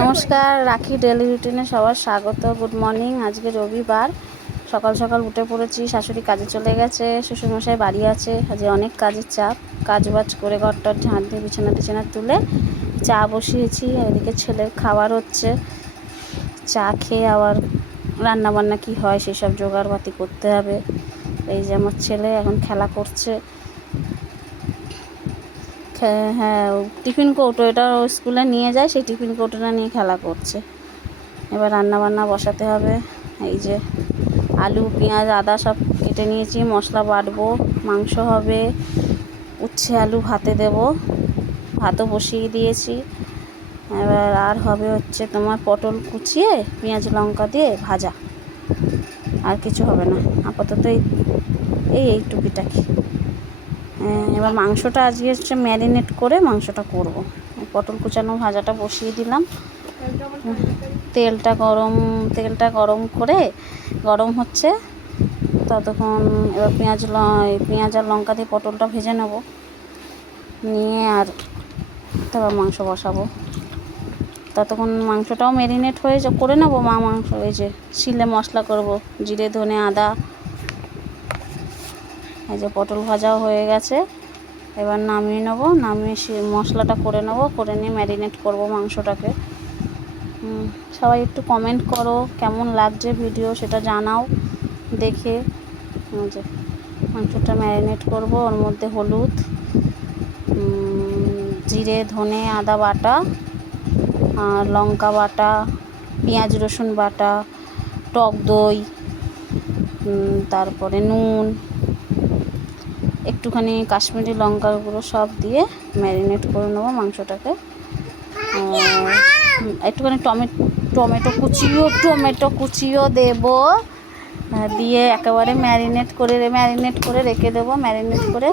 নমস্কার, রাখি ডেলি রুটিনে সবার স্বাগত। Good morning. আজকে রবিবার, সকাল সকাল উঠে পড়েছি। শাশুড়ি কাজে চলে গেছে, শ্বশুরমশাই বাড়ি আছে। আজকে অনেক কাজের চাপ। কাজবাজ করে ঘরটার ঝাঁট দিয়ে বিছানা টিছানা তুলে চা বসিয়েছি। এদিকে ছেলের খাবার হচ্ছে, চা খেয়ে আবার রান্নাবান্না কি হয় সেসব জোগাড়পাতি করতে হবে। এই যে আমার ছেলে এখন খেলা করছে। হ্যাঁ, টিফিন কৌটো এটা ও স্কুলে নিয়ে যায়, সেই টিফিন কৌটোটা নিয়ে খেলা করছে। এবার রান্নাবান্না বসাতে হবে। এই যে আলু পেঁয়াজ আদা সব কেটে নিয়েছি, মশলা বাটবো, মাংস হবে, উচ্ছে আলু ভাতে দেব, ভাতও বসিয়ে দিয়েছি। এবার আর হবে হচ্ছে তোমার পটল কুচিয়ে পেঁয়াজ লঙ্কা দিয়ে ভাজা, আর কিছু হবে না আপাতত। এই টুকিটাকি। এবার মাংসটা আজকে হচ্ছে ম্যারিনেট করে মাংসটা করব। পটল কুচানো ভাজাটা বসিয়ে দিলাম। তেলটা গরম করে গরম হচ্ছে ততক্ষণ এবার পেঁয়াজ আর লঙ্কা দিয়ে পটলটা ভেজে নেব, নিয়ে আর তারপর মাংস বসাবো। ততক্ষণ মাংসটাও ম্যারিনেট করে নেবো। মাংস এই যে শিলে মশলা করব, জিরে ধনে আদা। এই যে পটল ভাজাও হয়ে গেছে, এবার নামিয়ে নেবো। নামিয়ে মশলাটা করে নেবো, করে নিয়ে ম্যারিনেট করব মাংসটাকে। সবাই একটু কমেন্ট করো কেমন লাগছে ভিডিও, সেটা জানাও দেখে। যে মাংসটা ম্যারিনেট করব, ওর মধ্যে হলুদ, জিরে ধনে আদা বাটা, আর লঙ্কা বাটা, পেঁয়াজ রসুন বাটা, টক দই, তারপরে নুন, একটুখানি কাশ্মীরি লঙ্কার গুঁড়ো সব দিয়ে ম্যারিনেট করে নেবো মাংসটাকে। একটুখানি টমেটো কুচিও দেবো, দিয়ে একেবারে ম্যারিনেট করে রেখে দেবো। ম্যারিনেট করে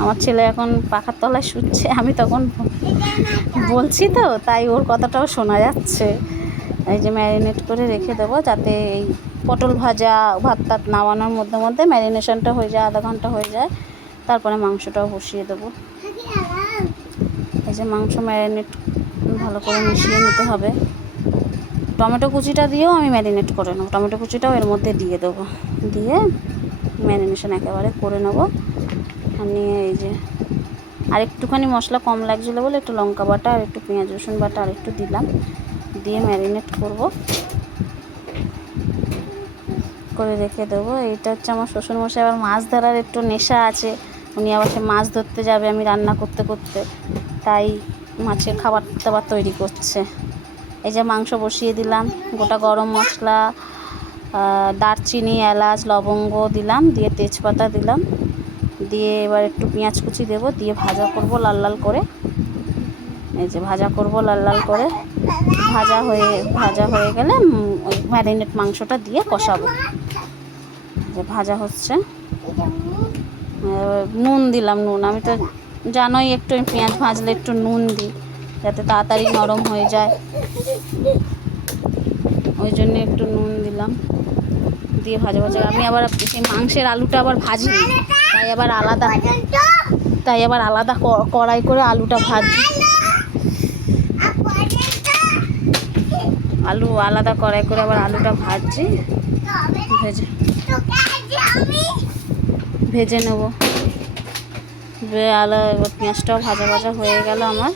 আমার ছেলে এখন পাখার তলায় শুচ্ছে, আমি তখন বলছি তো তাই ওর কথাটাও শোনা যাচ্ছে। এই যে ম্যারিনেট করে রেখে দেবো, যাতে এই পটল ভাজা ভাত নামানোর মধ্যে ম্যারিনেশনটা হয়ে যায়, আধা ঘন্টা হয়ে যায়। তারপরে মাংসটাও বসিয়ে দেবো। এই যে মাংস ম্যারিনেট ভালো করে মিশিয়ে নিতে হবে। টমেটো কুচিটা দিয়েও আমি ম্যারিনেট করে নেবো, টমেটো কুচিটাও এর মধ্যে দিয়ে দেবো, দিয়ে ম্যারিনেশন একেবারে করে নেবো। আর নিয়ে এই যে আর একটুখানি মশলা কম লাগছিলো বলে একটু লঙ্কা বাটা আর একটু পেঁয়াজ রসুন বাটা আর একটু দিলাম, দিয়ে ম্যারিনেট করে রেখে দেবো। এইটা হচ্ছে আমার শ্বশুরমশাই আবার মাছ ধরার একটু নেশা আছে, উনি আবার সে মাছ ধরতে যাবে আমি রান্না করতে করতে, তাই মাছের খাবার দাবার তৈরি করছে। এই যে মাংস বসিয়ে দিলাম, গোটা গরম মশলা, দারচিনি এলাচ লবঙ্গ দিলাম, দিয়ে তেজপাতা দিলাম, দিয়ে এবার একটু পেঁয়াজ কুচি দেবো, দিয়ে ভাজা করব লাল লাল করে। এই যে ভাজা করব লাল লাল করে, ভাজা হয়ে গেলে ওই ম্যারিনেট মাংসটা দিয়ে কষাবো। যে ভাজা হচ্ছে, নুন দিলাম। নুন আমি তো জানোই, একটু পেঁয়াজ ভাজলে একটু নুন দিই যাতে তাড়াতাড়ি নরম হয়ে যায়, ওই জন্য একটু নুন দিলাম। দিয়ে ভাজা আমি আবার সেই মাংসের আলুটা আবার ভাজিনি, তাই আবার আলাদা কড়াই করে আলুটা ভাজি। আলু আলাদা কড়াই করে আবার আলুটা ভাজি, ভেজে নেব। এবার পেঁয়াজটাও ভাজা হয়ে গেল আমার।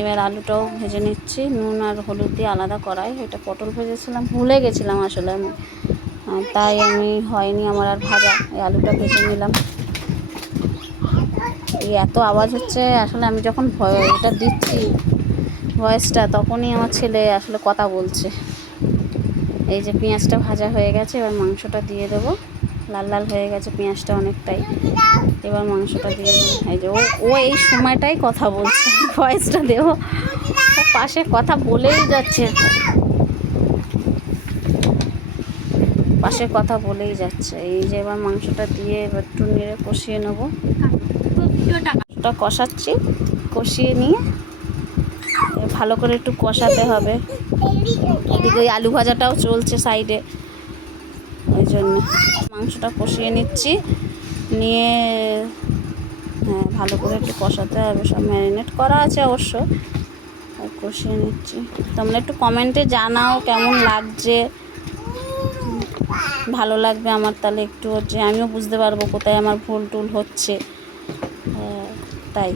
এবার আলুটাও ভেজে নিচ্ছি, নুন আর হলুদ দিয়ে আলাদা কড়াই। এটা পটল ভেজেছিলাম, ভুলে গেছিলাম আসলে আমি, তাই হয়নি আমার আর ভাজা। এই আলুটা ভেজে নিলাম। এই এত আওয়াজ হচ্ছে আসলে, আমি যখন এটা দিচ্ছি ভয়েসটা, তখনই আমার ছেলে আসলে কথা বলছে। এই যে পেঁয়াজটা ভাজা হয়ে গেছে, এবার মাংসটা দিয়ে দেবো। লাল লাল হয়ে গেছে পেঁয়াজটা অনেকটাই, এবার মাংসটা দিয়ে দেবো। এই যে ও এই সময়টাই কথা বলছে, ভয়েসটা দেবো, পাশে কথা বলেই যাচ্ছে, এই যে এবার মাংসটা দিয়ে এবার একটু নেড়ে কষিয়ে নেবো। ওটা কষিয়ে নিয়ে ভালো করে একটু কষাতে হবে। এদিকে ওই আলু ভাজাটাও চলছে সাইডে, ওই জন্য মাংসটা কষিয়ে নিচ্ছি। নিয়ে ভালো করে একটু কষাতে হবে, সব ম্যারিনেট করা আছে অবশ্য। কষিয়ে নিচ্ছি। তোমরা একটু কমেন্টে জানাও কেমন লাগছে, ভালো লাগবে আমার, তাহলে একটু হচ্ছে আমিও বুঝতে পারবো কোথায় আমার ভুল টুল হচ্ছে। তাই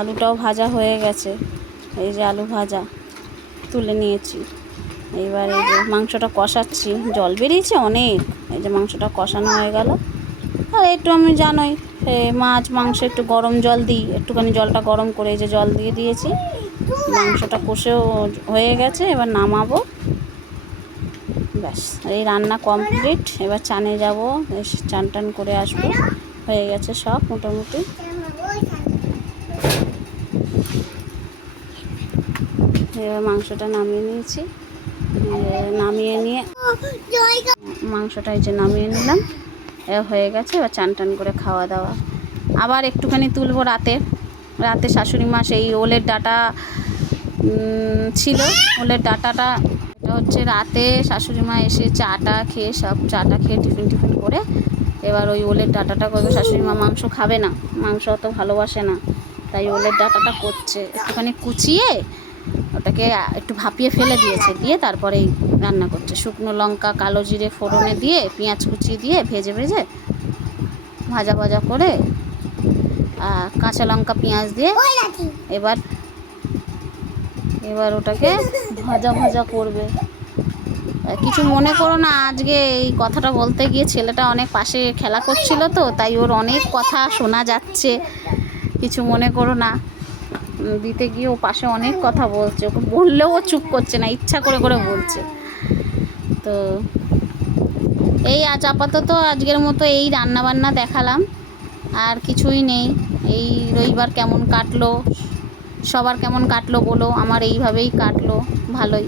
আলুটাও ভাজা হয়ে গেছে, এই যে আলু ভাজা তুলে নিয়েছি। এইবার এই যে মাংসটা কষাচ্ছি, জল বেরিয়েছে অনেক। এই যে মাংসটা কষানো হয়ে গেল। আর একটু আমি জানোই মাছ মাংস একটু গরম জল দিই, একটুখানি জলটা গরম করে এই যে জল দিয়ে দিয়েছি। মাংসটা কষেও হয়ে গেছে, এবার নামাবো, ব্যাস এই রান্না কমপ্লিট। এবার চানে যাব, চান টান করে আসবো, হয়ে গেছে সব মোটামুটি। এবার মাংসটা নামিয়ে নিয়েছি, নামিয়ে নিয়ে মাংসটা এই যে নামিয়ে নিলাম, হয়ে গেছে। এবার চান টান করে খাওয়া দাওয়া। আবার একটুখানি তুলবো রাতে শাশুড়ি মা সেই ওলের ডাঁটা ছিল, ওলের ডাঁটাটা এটা হচ্ছে রাতে শাশুড়ি মা এসে চাটা খেয়ে, সব চাটা খেয়ে টিফিন করে এবার ওই ওলের ডাঁটাটা করবে। শাশুড়ি মা মাংস খাবে না, মাংস অত ভালোবাসে না, তাই ওলের ডাঁটাটা করছে। একটুখানি কুচিয়ে ওটাকে একটু ভাপিয়ে ফেলে দিয়েছে, দিয়ে তারপরেই রান্না করছে। শুকনো লঙ্কা কালো জিরে ফোড়নে দিয়ে পেঁয়াজ কুচি দিয়ে ভেজে ভাজা করে কাঁচা লঙ্কা পেঁয়াজ দিয়ে এবার ওটাকে ভাজা করবে। কিছু মনে করো না, আজকে এই কথাটা বলতে গিয়ে ছেলেটা অনেক পাশে খেলা করছিল তো, তাই ওর অনেক কথা শোনা যাচ্ছে, কিছু মনে করো না। দিতে গিয়ে ও পাশে অনেক কথা বলছে, ওকে বললেও ও চুপ করছে না, ইচ্ছা করে বলছে। তো এই আজ আপাতত আজকের মতো এই রান্নাবান্না দেখালাম, আর কিছুই নেই। এই রবিবার কেমন কাটলো, সবার কেমন কাটলো বলো, আমার এইভাবেই কাটলো ভালোই।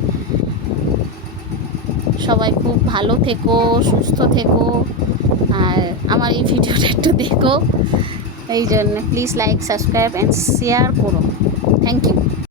সবাই খুব ভালো থেকো, সুস্থ থেকো, আর আমার এই ভিডিওটা একটু দেখো, এই জন্য please like subscribe and share করো। Thank you.